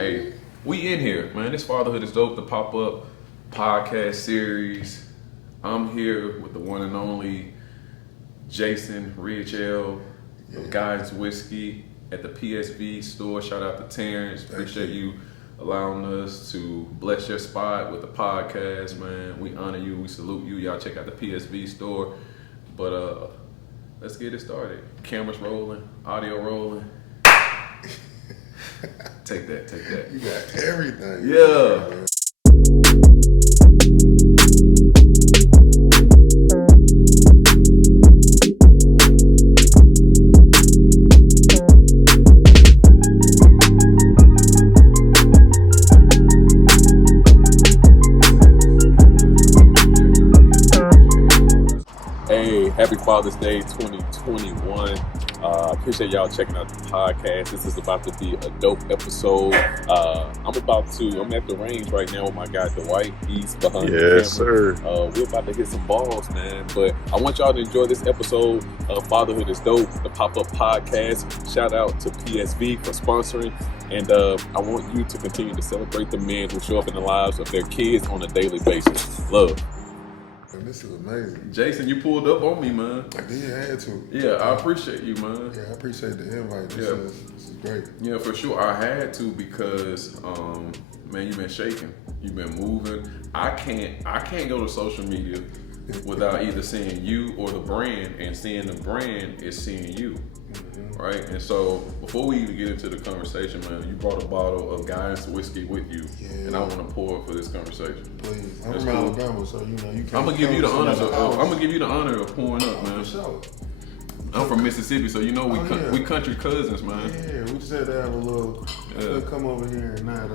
Hey, we in here, man. This Fatherhood is Dope, the pop-up podcast series. I'm here with the one and only Jason Ridgel of Guys Whiskey at the PSV store. Shout out to Terrence. Appreciate you allowing us to bless your spot with the podcast, man. We honor you. We salute you. Y'all check out the PSV store. But let's get it started. Cameras rolling, audio rolling. Take that. You got everything. Yeah. Hey, happy Father's Day 2021. Appreciate y'all checking out the podcast. This is about to be a dope episode. I'm at the range right now with my guy Dwight. He's behind the camera. Yes, sir. We're about to hit some balls, man. But I want y'all to enjoy this episode of Fatherhood is Dope, the pop-up podcast. Shout out to PSV for sponsoring. And I want you to continue to celebrate the men who show up in the lives of their kids on a daily basis. Love. And this is amazing. Jason, you pulled up on me, man. I did have to. Yeah, I appreciate you, man. Yeah, I appreciate the invite. This is great. Yeah, for sure. I had to because, man, you've been shaking. You've been moving. I can't go to social media without either seeing you or the brand, and seeing the brand is seeing you. Mm-hmm. Right? And so before we even get into the conversation, man, you brought a bottle of Guys Whiskey with you. Yeah. And I want to pour for this conversation. Please. I'm from Alabama, so you can't. I'm gonna give you the honor of pouring up, man. For sure. I'm from Mississippi, so you know we country cousins, man. Yeah, we just had to have a little come over here and not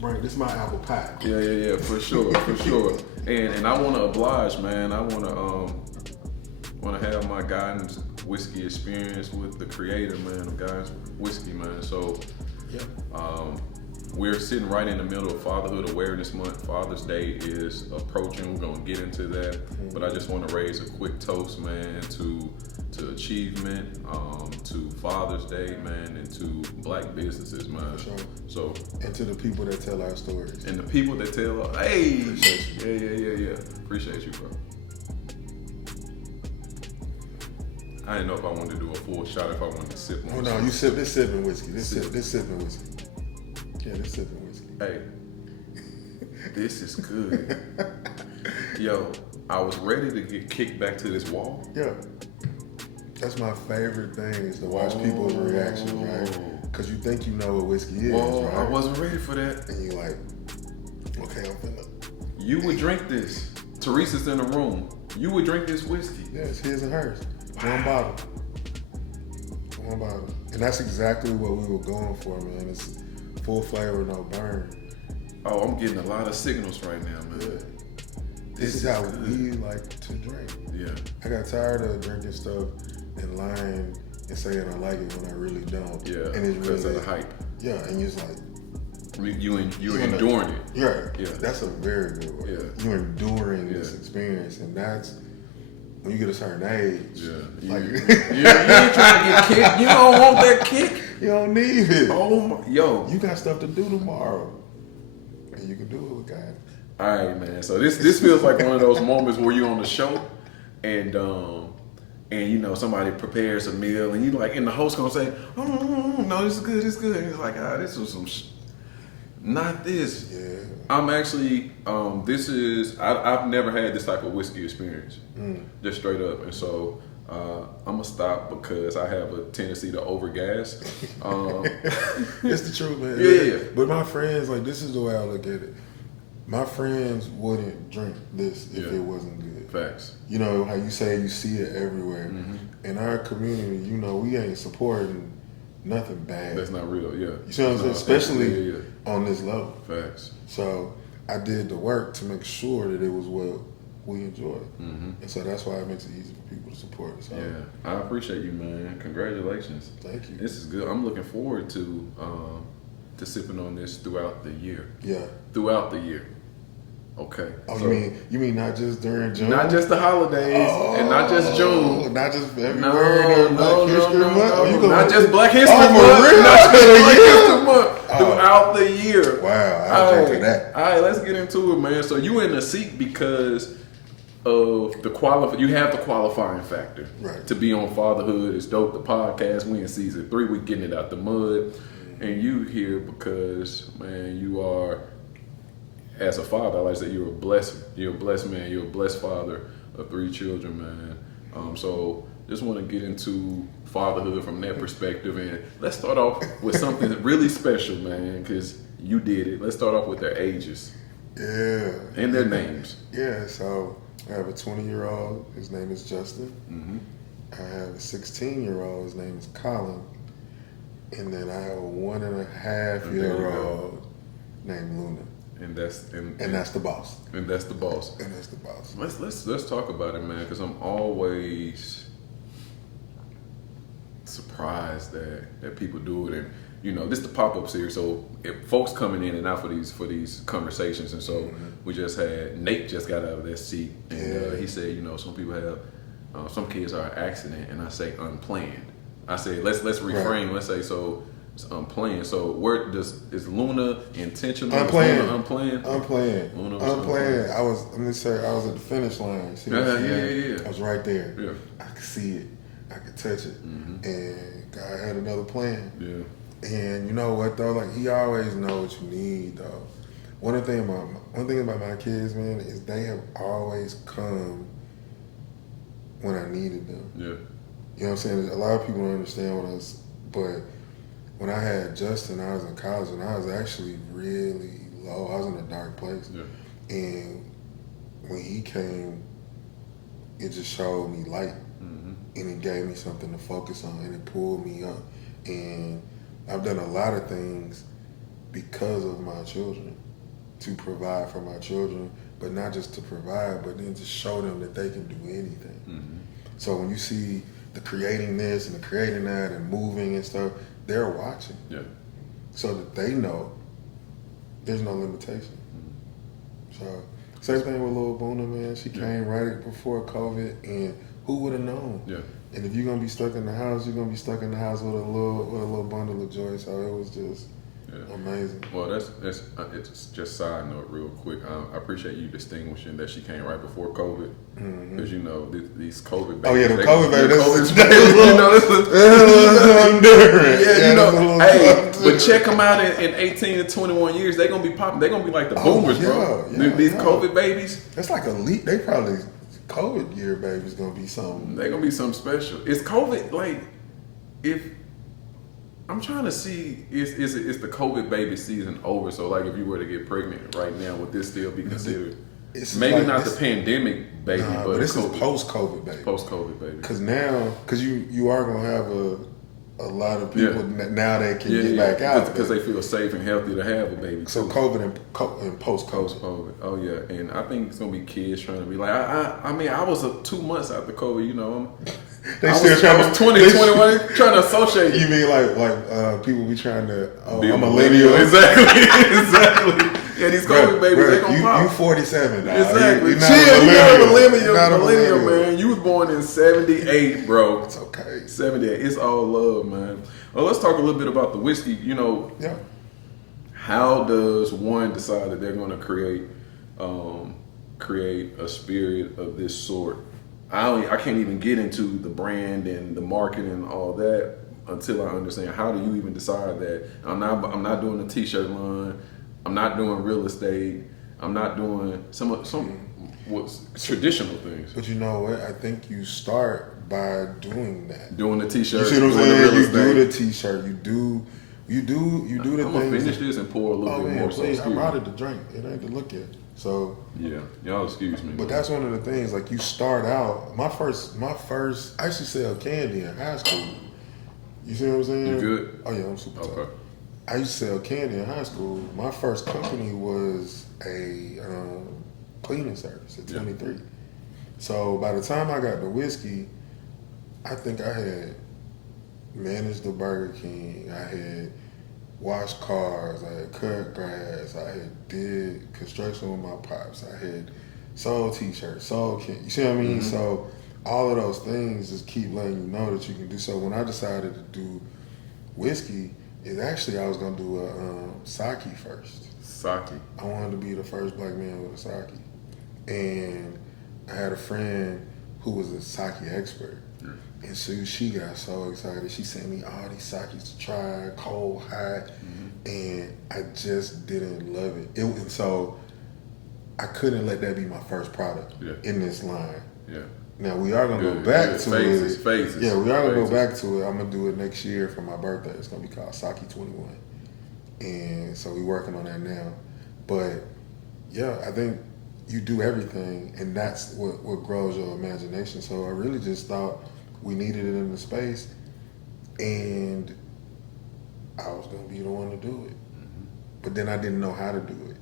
bring this is my apple pie. Yeah, for sure. And I want to oblige, man. I want to have my Guys Whiskey experience with the creator, man, of Guys Whiskey, man. So, we're sitting right in the middle of Fatherhood Awareness Month. Father's Day is approaching. We're gonna get into that, but I just want to raise a quick toast, man, to achievement, to Father's Day, man, and to Black businesses, man. Sure. So, and to the people that tell our stories. And the people that tell us, hey, appreciate you. Yeah. Appreciate you, bro. I didn't know if I wanted to do a full shot, if I wanted to sip one. Oh no, you sip. This sipping whiskey. This sipping whiskey. Yeah, this sipping whiskey. Hey, this is good. Yo, I was ready to get kicked back to this wall. Yeah. That's my favorite thing is to watch people's reactions, right? Because you think you know what whiskey is, right? I wasn't ready for that. And you're like, okay, I'm finna. You would drink this. Teresa's in the room. You would drink this whiskey. Yeah, it's his and hers. Wow. One bottle. And that's exactly what we were going for, man. It's full flavor, no burn. Oh, I'm getting a lot of signals right now, man. Yeah. This is how we like to drink. Yeah. I got tired of drinking stuff and lying and saying I like it when I really don't. Yeah. And it's because really of the hype. Yeah, and it's like you're enduring it. Yeah. Yeah. That's a very good word. Yeah. You're enduring this experience, and that's when you get a certain age. Yeah. Like, you ain't trying to get kicked. You don't want that kick. You don't need it. Oh my, yo. You got stuff to do tomorrow. And you can do it with God. All right, man. So this feels like one of those moments where you're on the show and you know, somebody prepares a meal and you like, and the host gonna say, no, this is good, And it's like, this was some not this. Yeah. I'm actually, I've never had this type of whiskey experience, just straight up. And so I'm gonna stop because I have a tendency to overgas. It's the truth, man. Yeah. But my friends, like, this is the way I look at it. My friends wouldn't drink this if it wasn't good. Facts. You know, how you say you see it everywhere. Mm-hmm. In our community, you know, we ain't supporting nothing bad. That's not real, yeah. You see what I'm saying? Especially on this level. Facts. So I did the work to make sure that it was what we enjoyed. Mm-hmm. And so that's why it makes it easy for people to support us. So. Yeah, I appreciate you, man. Congratulations. Thank you. This is good. I'm looking forward to sipping on this throughout the year. Yeah. Throughout the year. Okay. Oh, so, you mean not just during June? Not just the holidays and not just June. Not just February. Black History Month. Not just Black History Month. For real? Not just Black History Month. right, let's get into it, man. So you in the seat because of the you have the qualifying factor to be on Fatherhood Is Dope, the podcast. We in season 3, we getting it out the mud, and you here because, man, you are, as a father, I like to say you're a blessed man, you're a blessed father of 3 children, man. So just want to get into fatherhood from that perspective, and let's start off with something really special, man, because you did it. Let's start off with their ages. Yeah. And their names. Yeah, so I have a 20-year-old, his name is Justin. Mm-hmm. I have a 16-year-old, his name is Colin. And then I have a 1.5-year-old named Luna. And that's the boss. And that's the boss. And that's the boss. Let's talk about it, man, because I'm always surprised that people do it. And you know, this is the pop-up series, so if folks coming in and out for these conversations, and so we just had Nate just got out of that seat, and he said, you know, some people have some kids are an accident, and I say unplanned. I say let's reframe. Right. Let's say so it's unplanned. So is Luna intentional? Unplanned. Luna unplanned. Unplanned. Luna was unplanned. I was at the finish line. See yeah. I was right there. Yeah. I could see it. I could touch it. Mm-hmm. And God had another plan. Yeah. And you know what though? Like, he always know what you need though. One thing about my kids, man, is they have always come when I needed them. Yeah. You know what I'm saying? A lot of people don't understand but when I had Justin, I was in college and I was actually really low. I was in a dark place. Yeah. And when he came, it just showed me light. Mm-hmm. And it gave me something to focus on, and it pulled me up. And I've done a lot of things because of my children, to provide for my children, but not just to provide, but then to show them that they can do anything. Mm-hmm. So when you see the creating this and the creating that and moving and stuff, they're watching. Yeah. So that they know there's no limitation. Mm-hmm. So same thing with little Boona, man. She came right before COVID, and who would have known? Yeah. And if you're gonna be stuck in the house, you're gonna be stuck in the house with a little bundle of joy. So it was just amazing. Well, that's it's just side note, real quick. I appreciate you distinguishing that she came right before COVID, because you know these COVID babies. Oh yeah, the COVID babies. You know, this is different. Yeah, you know. Hey, but check them out in 18 to 21 years. They're gonna be popping. They're gonna be like the boomers, bro. These COVID babies. That's like elite. They probably. COVID year baby's gonna be something. They're gonna be something special. Is COVID like, if I'm trying to see, is the COVID baby season over? So like, if you were to get pregnant right now, would this still be considered? Maybe like not the pandemic baby, but this is post-COVID baby. Post-COVID baby. Because you are gonna have a lot of people now that can get back out because they feel safe and healthy to have a baby. So COVID and post-COVID. Oh yeah, and I think it's gonna be kids trying to be like, I mean, I was 2 months after COVID. You know, I was 21 trying to associate. You mean like people be trying to? Be a millennial. Exactly. Yeah, these COVID babies, they gonna pop. You 47 now. Exactly. You're not a millennial, man. You was born in 78, bro. It's okay. 78. It's all love, man. Well, let's talk a little bit about the whiskey. You know, how does one decide that they're going to create a spirit of this sort? I can't even get into the brand and the marketing and all that until I understand, how do you even decide that? I'm not doing a t-shirt line. I'm not doing real estate. I'm not doing some what's traditional things. But you know what? I think you start by doing that. Doing the t-shirt. You see what I'm saying? You do the t-shirt. You do the things. I'm gonna finish this and pour a little bit more. Please, I'm out of the drink. It ain't to look at. So yeah, y'all excuse me. But that's one of the things. Like, you start out. My first. I used to sell candy in high school. You see what I'm saying? You good? Oh yeah, I'm super okay. tough. I used to sell candy in high school. My first company was a cleaning service at 23. So by the time I got the whiskey, I think I had managed the Burger King. I had washed cars. I had cut grass. I had did construction with my pops. I had sold t-shirts, sold candy. You see what I mean? Mm-hmm. So all of those things just keep letting you know that you can do. So when I decided to do whiskey, I was gonna do sake first. Sake. I wanted to be the first black man with a sake. And I had a friend who was a sake expert. Yeah. And so she got so excited. She sent me all these sakes to try, cold, hot, and I just didn't love it. And so I couldn't let that be my first product in this line. Yeah. Now we are gonna go back to phases, it. Phases. Yeah, we are gonna go back to it. I'm gonna do it next year for my birthday. It's gonna be called Sake 21, and so we're working on that now. But yeah, I think you do everything, and that's what grows your imagination. So I really just thought we needed it in the space, and I was gonna be the one to do it. But then I didn't know how to do it.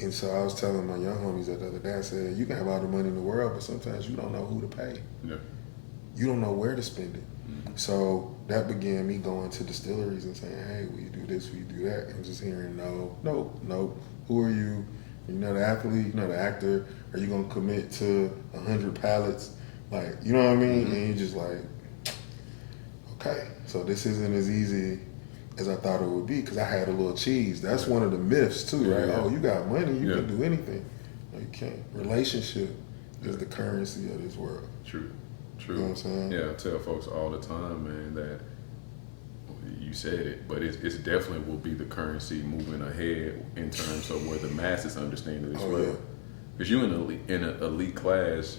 And so I was telling my young homies that the other day, I said, you can have all the money in the world, but sometimes you don't know who to pay. Yeah. You don't know where to spend it. So that began me going to distilleries and saying, hey, will you do this, will you do that? And just hearing, no. Who are you? You're not an athlete, you're not an actor. Are you going to commit to 100 pallets? Like, you know what I mean? And you're just like, okay, so this isn't as easy as I thought it would be, because I had a little cheese. That's one of the myths too, right? Oh, you got money, you can do anything. No, you can't. Relationship is the currency of this world. True. You know what I'm saying? Yeah, I tell folks all the time, man, that you said it, but it's definitely will be the currency moving ahead in terms of where the masses understand it as well. Because you're in an elite class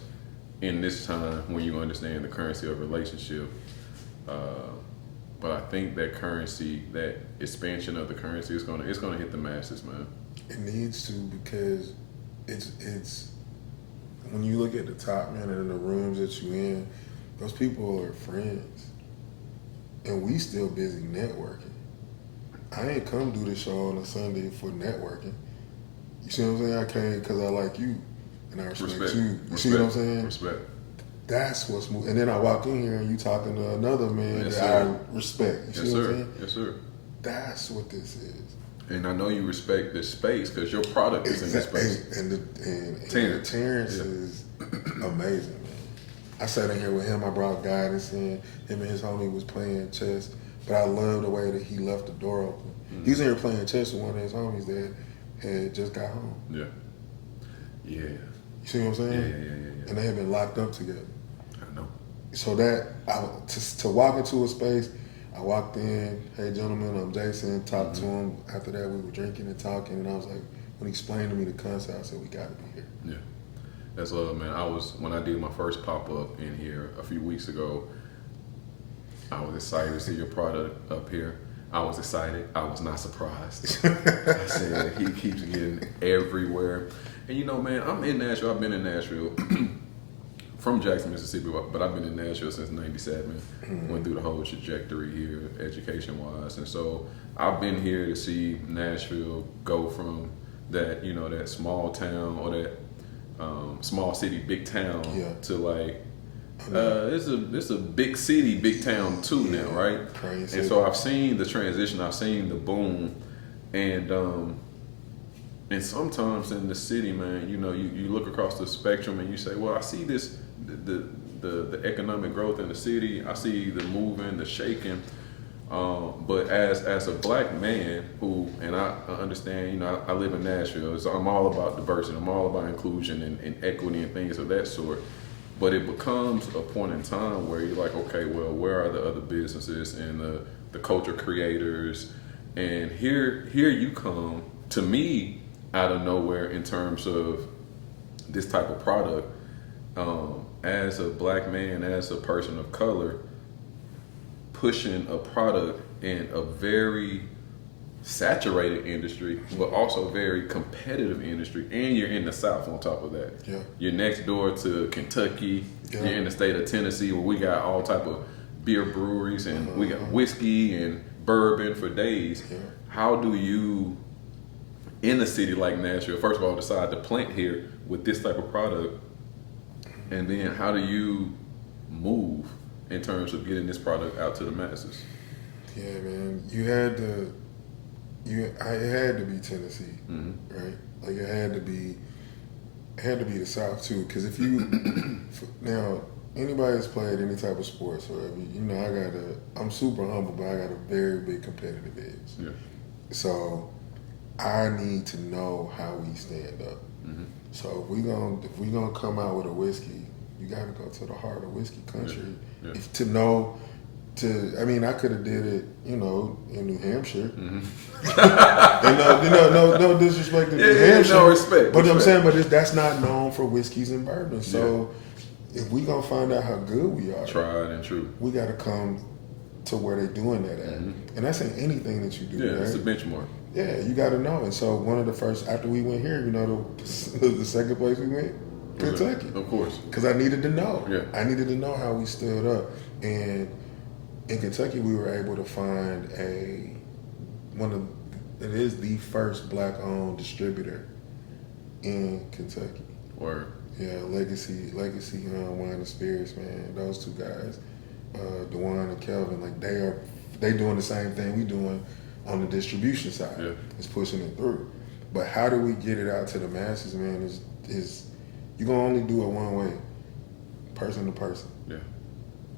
in this time when you understand the currency of relationship. But I think that currency, that expansion of the currency, is gonna hit the masses, man. It needs to, because it's when you look at the top, man, and the rooms that you in, those people are friends, and we still busy networking. I ain't come do this show on a Sunday for networking. You see what I'm saying? I came because I like you, and I respect you. You see what I'm saying? Respect. That's what's moving. And then I walk in here and you talking to another man that I respect. You see what I'm saying? Yes, sir. That's what this is. And I know you respect this space because your product is in this space. And Terrence is amazing, man. I sat in here with him. I brought guidance in. Him and his homie was playing chess. But I love the way that he left the door open. He was in here playing chess with one of his homies that had just got home. Yeah. Yeah. You see what I'm saying? Yeah. And they had been locked up together. I know. So that, to walk into a space, I walked in, hey gentlemen, I'm Jason, talked to him. After that, we were drinking and talking, and I was like, when he explained to me the concept, I said, we gotta be here. Yeah. That's love, man. When I did my first pop-up in here a few weeks ago, I was excited to see your product up here. I was excited. I was not surprised. I said, he keeps getting everywhere. And you know, man, I'm in Nashville. I've been in Nashville from Jackson, Mississippi, but I've been in Nashville since '97. Went through the whole trajectory here, education-wise. And so I've been here to see Nashville go from that, you know, that small town or that small city, big town to like, it's a big city, big town too now, right? Crazy. And so I've seen the transition, I've seen the boom, and sometimes in the city, man, you know, you look across the spectrum and you say, well, I see this, the economic growth in the city, I see the moving, the shaking, but as a black man who, and I understand, you know, I live in Nashville, so I'm all about diversity, I'm all about inclusion and equity and things of that sort. But it becomes a point in time where you're like, okay, well, where are the other businesses and the culture creators? And here you come to me out of nowhere in terms of this type of product. As a black man, as a person of color, pushing a product in a very saturated industry, but also very competitive industry, and you're in the South on top of that. Yeah. You're next door to Kentucky. Yeah. You're in the state of Tennessee, where we got all type of beer breweries and we got whiskey and bourbon for days. Yeah. How do you, in a city like Nashville, first of all, decide to plant here with this type of product, and then how do you move in terms of getting this product out to the masses? Yeah, man, it had to be Tennessee, right? Like it had to be the South too. Because if you now anybody that's played any type of sports or whatever, you know, I'm super humble, but I got a very big competitive edge. Yeah. So I need to know how we stand up. Mm-hmm. So if we gonna come out with a whiskey, you gotta go to the heart of whiskey country. Yeah. If to know I mean, I could have did it, in New Hampshire. Mm-hmm. and no disrespect to New Hampshire. No respect. But I'm saying, that's not known for whiskeys and bourbons. So if we gonna find out how good we are, tried and true, we gotta come to where they're doing that at. Mm-hmm. And that's in anything that you do. Yeah, right? it's a benchmark. Yeah, you got to know. And so one of the first, after we went here, the second place we went, Kentucky. Of course. Because I needed to know. Yeah. I needed to know how we stood up. And in Kentucky, we were able to find it is the first black-owned distributor in Kentucky. Word. Yeah, Legacy Wine and Spirits, man. Those two guys, DeJuan and Kelvin, like they doing the same thing we doing on the distribution side. Yeah. It's pushing it through. But how do we get it out to the masses, man, is you gonna only do it one way. Person to person. Yeah.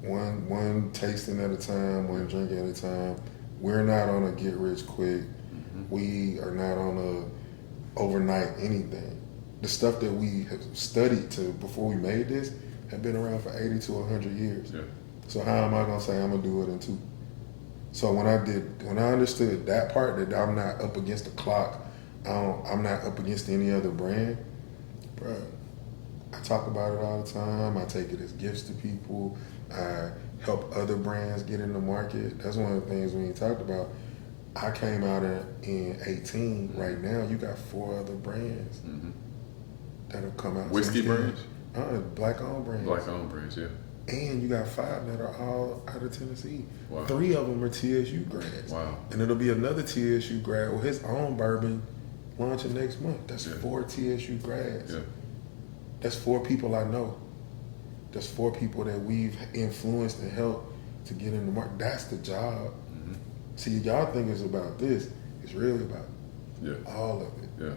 One tasting at a time, one drink at a time. We're not on a get rich quick. Mm-hmm. We are not on a overnight anything. The stuff that we have studied before we made this have been around for 80 to 100 years. Yeah. So how am I gonna say I'm gonna do it in 2? So when I understood that part, that I'm not up against the clock, I'm not up against any other brand, bro. I talk about it all the time. I take it as gifts to people. I help other brands get in the market. That's one of the things when you talked about. I came out in 18. Right now, you got 4 other brands that have come out. Whiskey brands? Black-owned brands. Black-owned brands, yeah. And you got 5 that are all out of Tennessee. Wow. 3 of them are TSU grads. Wow. And it'll be another TSU grad with his own bourbon launching next month. That's 4 TSU grads. Yeah. That's 4 people I know. That's 4 people that we've influenced and helped to get in the market. That's the job. Mm-hmm. See, y'all think it's about this. It's really about all of it. Yeah.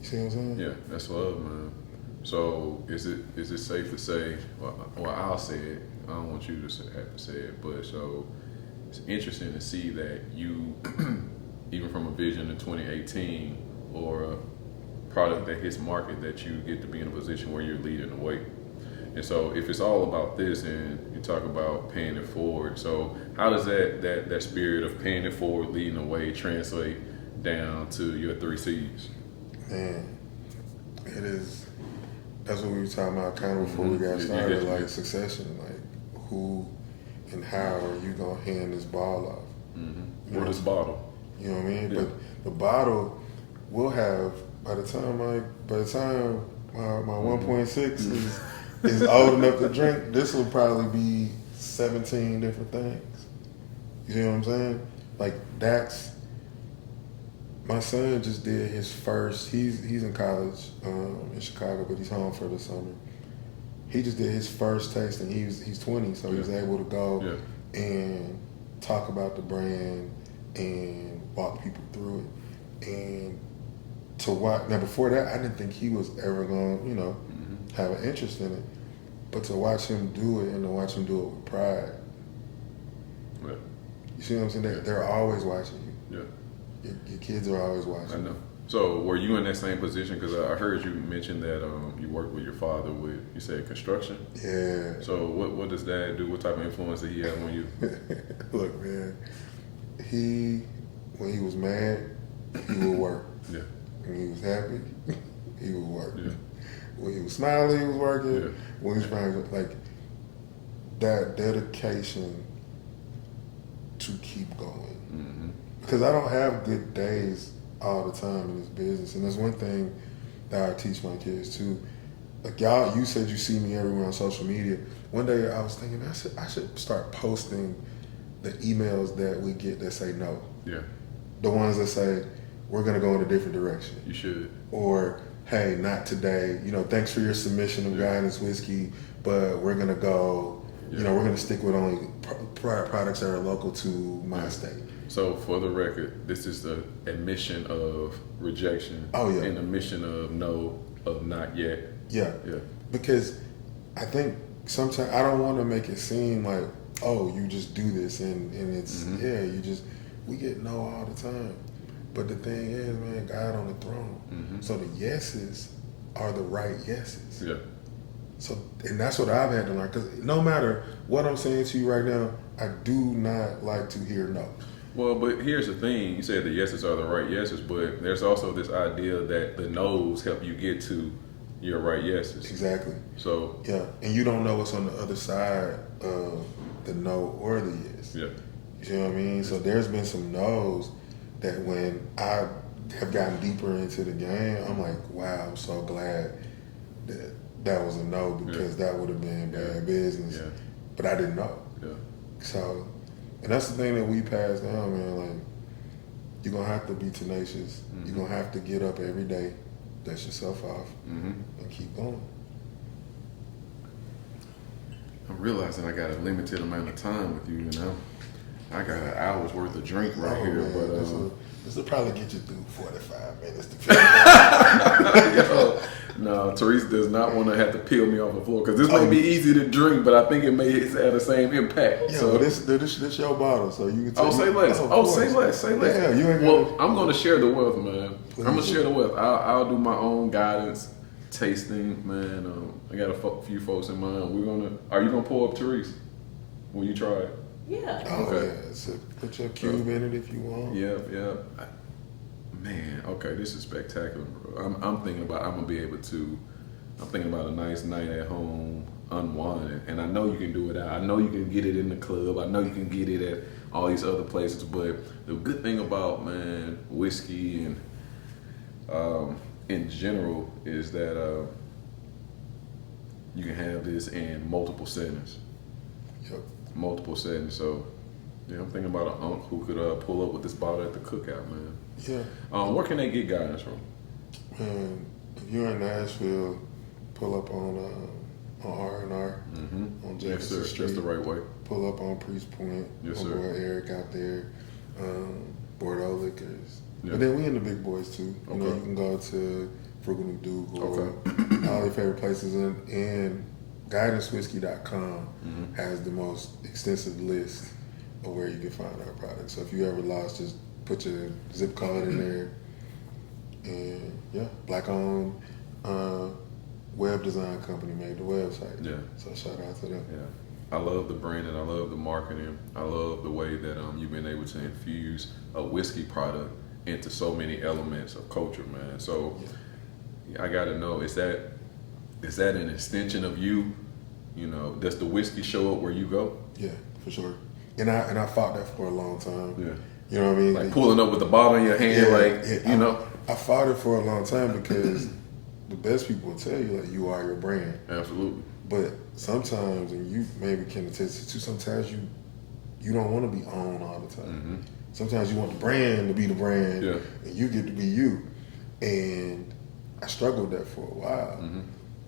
You see what I'm saying? Yeah, that's love, man. So is it safe to say? Well, I'll say it. I don't want you to have to say it, but so it's interesting to see that you, even from a vision in 2018 or a product that hits market, that you get to be in a position where you're leading the way. And so if it's all about this, and you talk about paying it forward, so how does that spirit of paying it forward, leading the way, translate down to your 3 C's? Man, it is. That's what we were talking about kind of before we got started, like succession, like who and how are you gonna hand this ball off? Mm-hmm. Or this bottle. You know what I mean? Yeah. But the bottle will have by the time my 1.6 is old enough to drink, this will probably be 17 different things. You know what I'm saying? Like my son just did his first. He's in college in Chicago, but he's home for the summer. He just did his first tasting. He's 20, so he was able to go and talk about the brand and walk people through it. And to watch. Now before that, I didn't think he was ever going to have an interest in it. But to watch him do it and to watch him do it with pride. Yeah. You see what I'm saying? They're always watching you. Yeah. Your kids are always watching. I know. So were you in that same position? Because I heard you mention that you worked with your father with, you said, construction? Yeah. So what does Dad do? What type of influence did he have on you? Look, man, when he was mad, he would work. Yeah. When he was happy, he would work. Yeah. When he was smiling, he was working. Yeah. When he was trying to, like, that dedication to keep going. Mm-hmm. Because I don't have good days all the time in this business. And that's one thing that I teach my kids too. Like you said you see me everywhere on social media. One day I was thinking I should start posting the emails that we get that say no. Yeah. The ones that say, we're going to go in a different direction. You should. Or, hey, not today. Thanks for your submission of Guidance Whiskey, but we're going to go, we're going to stick with only products that are local to my state. So, for the record, this is the admission of rejection. Oh, yeah. And admission of no, of not yet. Yeah. Yeah. Because I think sometimes I don't want to make it seem like, oh, you just do this and it's, we get no all the time. But the thing is, man, God on the throne. Mm-hmm. So the yeses are the right yeses. Yeah. So, and that's what I've had to learn. Because no matter what I'm saying to you right now, I do not like to hear no. Well, but here's the thing. You said the yeses are the right yeses, but there's also this idea that the no's help you get to your right yeses. Exactly. So yeah, and you don't know what's on the other side of the no or the yes. Yeah. You know what I mean? So there's been some no's that when I have gotten deeper into the game, I'm like, wow, I'm so glad that was a no, because that would have been bad business. Yeah. But I didn't know. Yeah. So, and that's the thing that we pass down, man. Like, you're gonna have to be tenacious. Mm-hmm. You're gonna have to get up every day, dust yourself off, Mm-hmm. and keep going. I'm realizing I got a limited amount of time with you. You know, I got an hour's worth of drink right here, man, but this will probably get you through 45 minutes to Yo, no, Teresa does not want to have to peel me off the floor, because this may be easy to drink, but I think it may have the same impact. Yeah, so this your bottle, so you can. say less. Say less. Say less. Yeah, you ain't well, gotta, I'm going to share the wealth, man. Please I'm going to do. share the wealth. I'll do my own guidance tasting, man. I got a few folks in mind. Are you gonna pour up Teresa? Will you try it? Yeah. Oh Okay. yeah, so put your cube in it if you want. Yeah. Man, okay, this is spectacular, bro. I'm thinking about I'm thinking about a nice night at home, unwinding, and I know you can do it out. I know you can get it in the club. I know you can get it at all these other places. But the good thing about, man, whiskey and in general is that you can have this in multiple settings. Yep. Multiple settings. So yeah, I'm thinking about an uncle who could pull up with this bottle at the cookout, man. Yeah. Where can they get guidance from? Man, if you're in Nashville, pull up on R&R Mm-hmm. on Yes, Jefferson sir. Street. That's the right way. Pull up on Priest Point. Yes, My sir. boy Eric out there. Bordeaux Liquors. Yeah. But then we in the big boys too. You know, Okay. you can go to Frugal McDougal. Okay. All your favorite places. And guidancewhiskey.com Mm-hmm. has the most extensive list of where you can find our products. So if you ever lost, just put your zip code in there. And yeah, black-owned web design company made the website. Yeah. So shout out to them. Yeah. I love the branding. I love the marketing. I love the way that you've been able to infuse a whiskey product into so many elements of culture, man. So I got to know, is that an extension of you? You know, does the whiskey show up where you go? Yeah, for sure. And I fought that for a long time. Yeah. You know what I mean? Like pulling up with the bottle in your hand, you know? I fought it for a long time because the best people will tell you, like, you are your brand. Absolutely. But sometimes, and you maybe can attest to, sometimes you don't want to be on all the time. Mm-hmm. Sometimes you want the brand to be the brand, Yeah. and you get to be you. And I struggled with that for a while. Mm-hmm.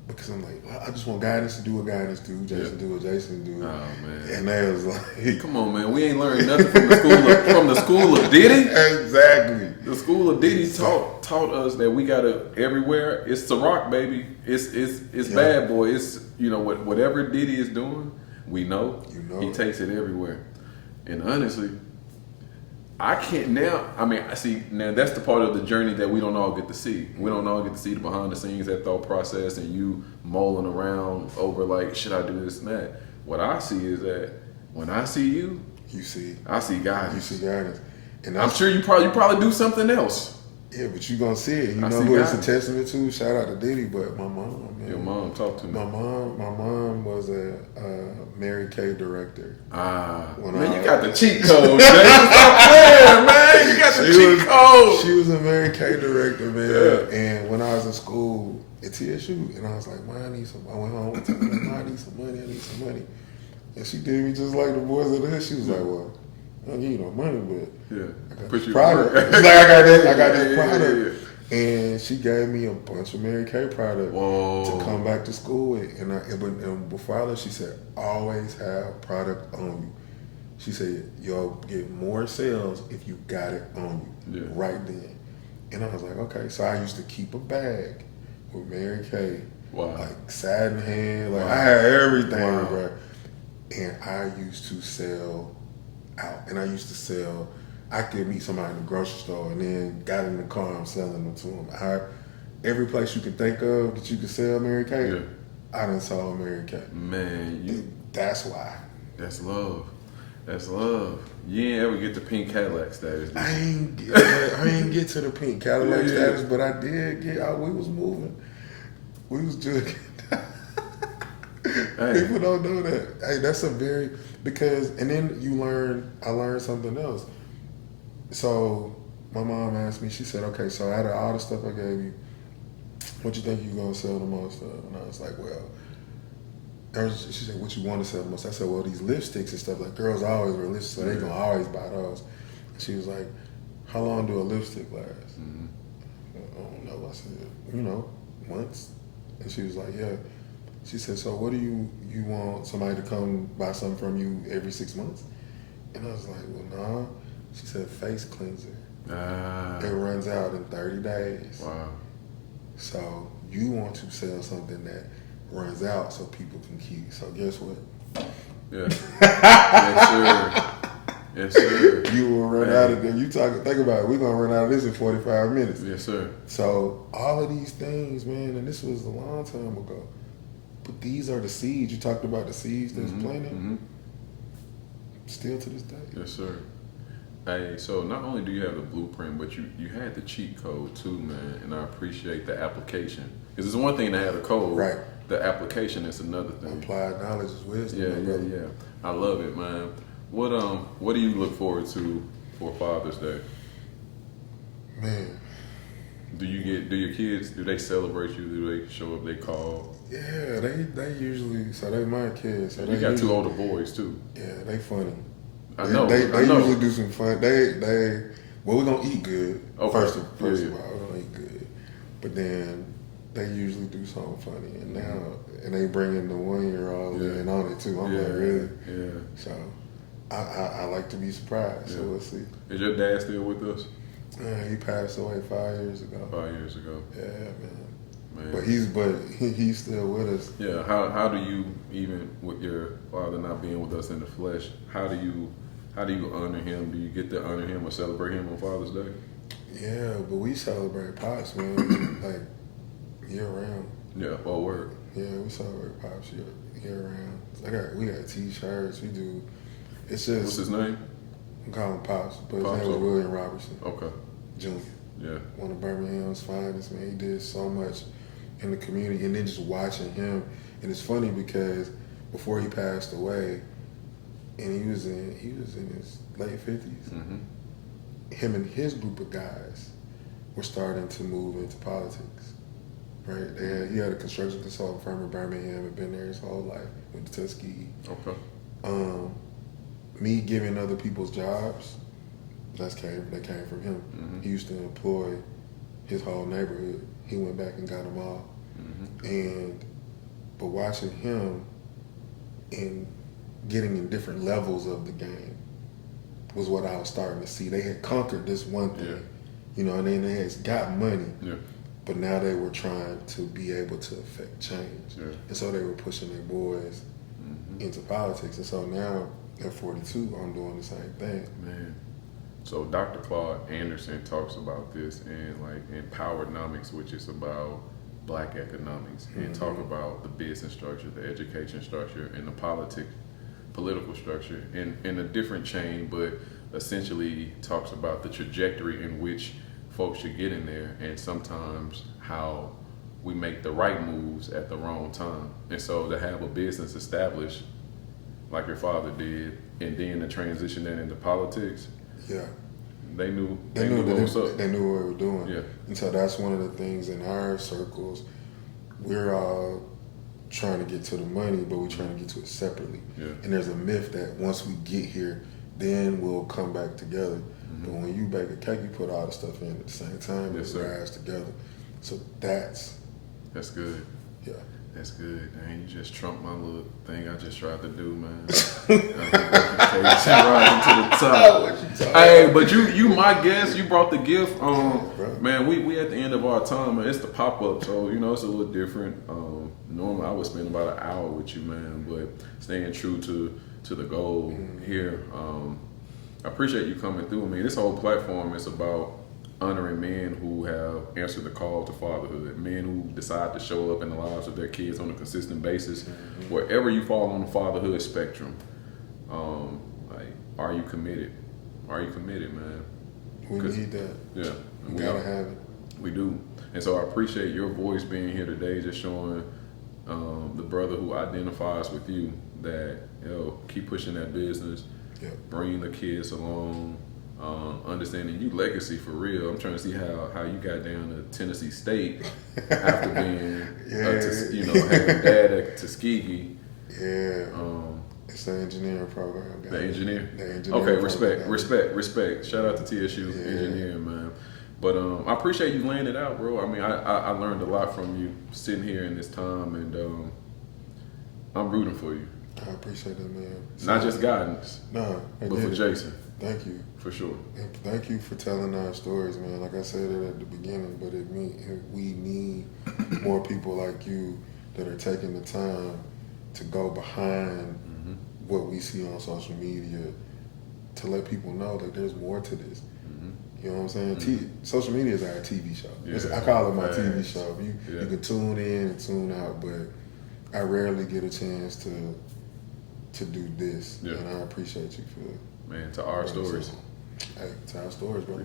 Because I'm like, I just want guidance to do what guidance do, Jason do what Jason do. Oh, man. And they was like, Come on, man. We ain't learned nothing from the school of Diddy. exactly. The school of Diddy taught us that we gotta everywhere. It's Ciroc, baby. It's bad boy. It's whatever Diddy is doing, we know. He takes it everywhere. And honestly, I can't now. I mean, I see now. That's the part of the journey that we don't all get to see. We don't all get to see the behind the scenes, that thought process, and you mulling around over like, should I do this and that? What I see is that when I see you, I see guidance. You see guidance. And I'm sure you probably do something else. Yeah, but you gonna see it. You I know see who it's a guidance. testament to? Shout out to Diddy, but my mom, man. Your mom, talk to me. My mom was a Mary Kay director. Man, you got the cheat code, Jay. Stop playing, man. You got the cheat code. She was a Mary Kay director, man. Yeah. And when I was in school at TSU, and I was like, man, I went home and told her, man, I need some money. And she did me just like the boys of the hood. She was like, well, I don't give you no money, but yeah, I got put this you product. to She's like, I got this Yeah. product. And she gave me a bunch of Mary Kay product Whoa. to come back to school with. And before I left, she said, always have product on you. She said, you'll get more sales if you got it on you right then. And I was like, okay. So I used to keep a bag with Mary Kay, like satin hand, like I had everything, bro. And I used to sell out, and I I could meet somebody in the grocery store and then got in the car and selling them to them. Every place you can think of that you could sell Mary Kay, Yeah. I done sold Mary Kay. Man, That's why. that's love. That's love. You ain't ever get the pink Cadillac status. I ain't get to the pink Cadillac status, but I did get out. We was moving. We was just people don't know that. Hey, that's a very because and then I learned something else. So my mom asked me, she said, okay, so out of all the stuff I gave you, what you think you gonna sell the most of? And I was like, well, she said, what you want to sell the most? I said, well, these lipsticks and stuff, like girls always wear lipsticks, so they gonna always buy those. And she was like, how long do a lipstick last? Mm-hmm. I don't know. I said, months. And she was like, yeah. She said, so what do you want somebody to come buy something from you every 6 months? And I was like, well, nah. She said, face cleanser. It runs out in 30 days. Wow. So you want to sell something that runs out so people can keep. So guess what? Yeah. Yes, sir. Yes, sir. You will run out of them. Think about it. We're going to run out of this in 45 minutes. Yes, sir. So all of these things, man, and this was a long time ago, but these are the seeds. You talked about the seeds that's planted. Mm-hmm. Still to this day. Yes, sir. Hey, so not only do you have the blueprint, but you had the cheat code too, man, and I appreciate the application. Because it's one thing to have the code. Right. The application is another thing. Applied knowledge is wisdom. Yeah. I love it, man. What do you look forward to for Father's Day? Man. Do your kids, do they celebrate you? Do they show up, they call? Yeah, they usually, so they my kids. So You got two older boys too. Yeah, they funny. I know. They I know. usually do some fun. Well, we're gonna eat good. Okay. First of all, we're gonna eat good. But then they usually do something funny, and they bring in the 1-year-old in on it too. I'm like, really? Yeah. So I like to be surprised. So we'll see. Is your dad still with us? He passed away 5 years ago. 5 years ago. Yeah, man. Man. But he's still with us. Yeah. How do you, even with your father not being with us in the flesh, how do you honor him? Do you get to honor him or celebrate him on Father's Day? Yeah, but we celebrate Pops, man, like year round. Yeah. Oh, word. Yeah, we celebrate Pops year round. We got T-shirts. We do. It's just. What's his name? We call him Pops, but Pops, his name was William Robertson. Okay. Jr. Yeah. One of Birmingham's finest, man. He did so much in the community, and then just watching him. And it's funny because before he passed away, and he was in his late 50s. Mm-hmm. Him and his group of guys were starting to move into politics. Right? He had a construction consulting firm in Birmingham, had been there his whole life, went to Tuskegee. Okay. Me giving other people's jobs, that came from him. Mm-hmm. He used to employ his whole neighborhood. He went back and got them all. Mm-hmm. But watching him and getting in different levels of the game was what I was starting to see. They had conquered this one thing, and then they had got money. Yeah. But now they were trying to be able to affect change. Yeah. And so they were pushing their boys into politics. And so now at 42, I'm doing the same thing. Man. So Dr. Claude Anderson talks about this in Powernomics, which is about Black economics, and talk about the business structure, the education structure, and the political structure in a different chain, but essentially talks about the trajectory in which folks should get in there, and sometimes how we make the right moves at the wrong time. And so to have a business established like your father did, and then to transition that into politics, they knew what was up. They knew what they were doing. Yeah. And so that's one of the things in our circles, we're all trying to get to the money, but we're trying to get to it separately. Yeah. And there's a myth that once we get here, then we'll come back together. But when you bake a cake, you put all the stuff in at the same time, it rise together. So that's good. Yeah. That's good. Man, you just trumped my little thing I just tried to do, man. Rising to the top. Hey, but you my guest, you brought the gift. Man, we at the end of our time, man. It's the pop-up, so it's a little different. Normally I would spend about an hour with you, man, but staying true to the goal here. I appreciate you coming through. I mean, this whole platform is about honoring men who have answered the call to fatherhood, men who decide to show up in the lives of their kids on a consistent basis. Wherever you fall on the fatherhood spectrum, like, are you committed? Are you committed, man? We need that. Yeah. We gotta have it. We do. And so I appreciate your voice being here today, just showing the brother who identifies with you that, keep pushing that business, bring the kids along, understanding you legacy for real. I'm trying to see how you got down to Tennessee State after being, having dad at Tuskegee. Yeah. It's the engineering program. The engineer? The engineering Okay, program. respect. Shout out to TSU engineering, man. But I appreciate you laying it out, bro. I mean, I learned a lot from you sitting here in this time, and I'm rooting for you. I appreciate that, man. Not just guidance, no, but for Jason. Thank you. For sure. And thank you for telling our stories, man. Like I said it at the beginning, but we need more people like you that are taking the time to go behind what we see on social media to let people know that there's more to this. You know what I'm saying? Social media is our TV show. I call it my TV show. You can tune in and tune out, but I rarely get a chance to do this, and I appreciate you for to our stories. Hey, to our stories, bro.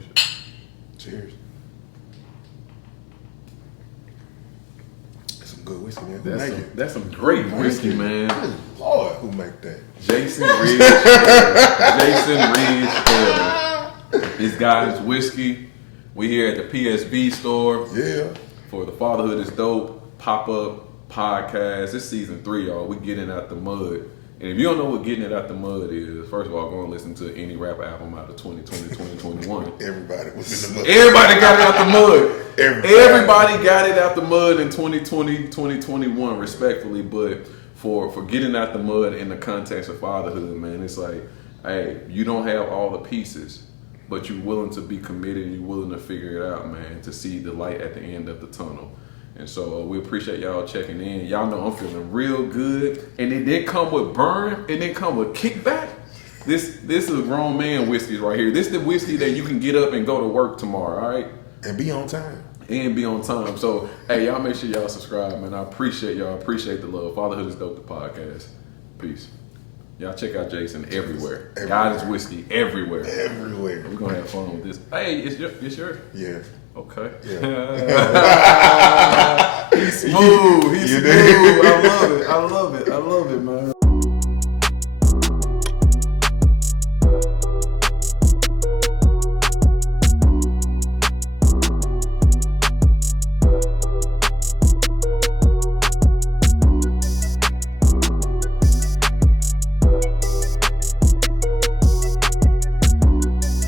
Cheers. That's some good whiskey, man. That's some great whiskey, man. Good Lord, who make that? Jason Ridge. Jason Ridge. This guy's whiskey. We here at the PSB store. Yeah. For the Fatherhood is Dope pop-up podcast. This season 3, y'all. We getting out the mud. And if you don't know what getting it out the mud is, first of all, go and listen to any rap album out of 2020, 2021. Everybody was in the mud. Everybody got it out the mud. Everybody got it out the mud in 2020, 2021, respectfully. But for getting out the mud in the context of fatherhood, man, it's like, hey, you don't have all the pieces, but you're willing to be committed and you're willing to figure it out, man, to see the light at the end of the tunnel. And so we appreciate y'all checking in. Y'all know I'm feeling real good. And it didn't come with burn. It didn't come with kickback. This is a grown man whiskey right here. This is the whiskey that you can get up and go to work tomorrow, all right? And be on time. And be on time. So, hey, y'all make sure y'all subscribe, man. I appreciate y'all. Appreciate the love. Fatherhood is Dope, the podcast. Peace. Y'all check out Jason everywhere. Guidance whiskey everywhere. Everywhere. We're going to have fun with this. Hey, it's yours? Yeah. Okay. Yeah. He's smooth. He's smooth. I love it, man.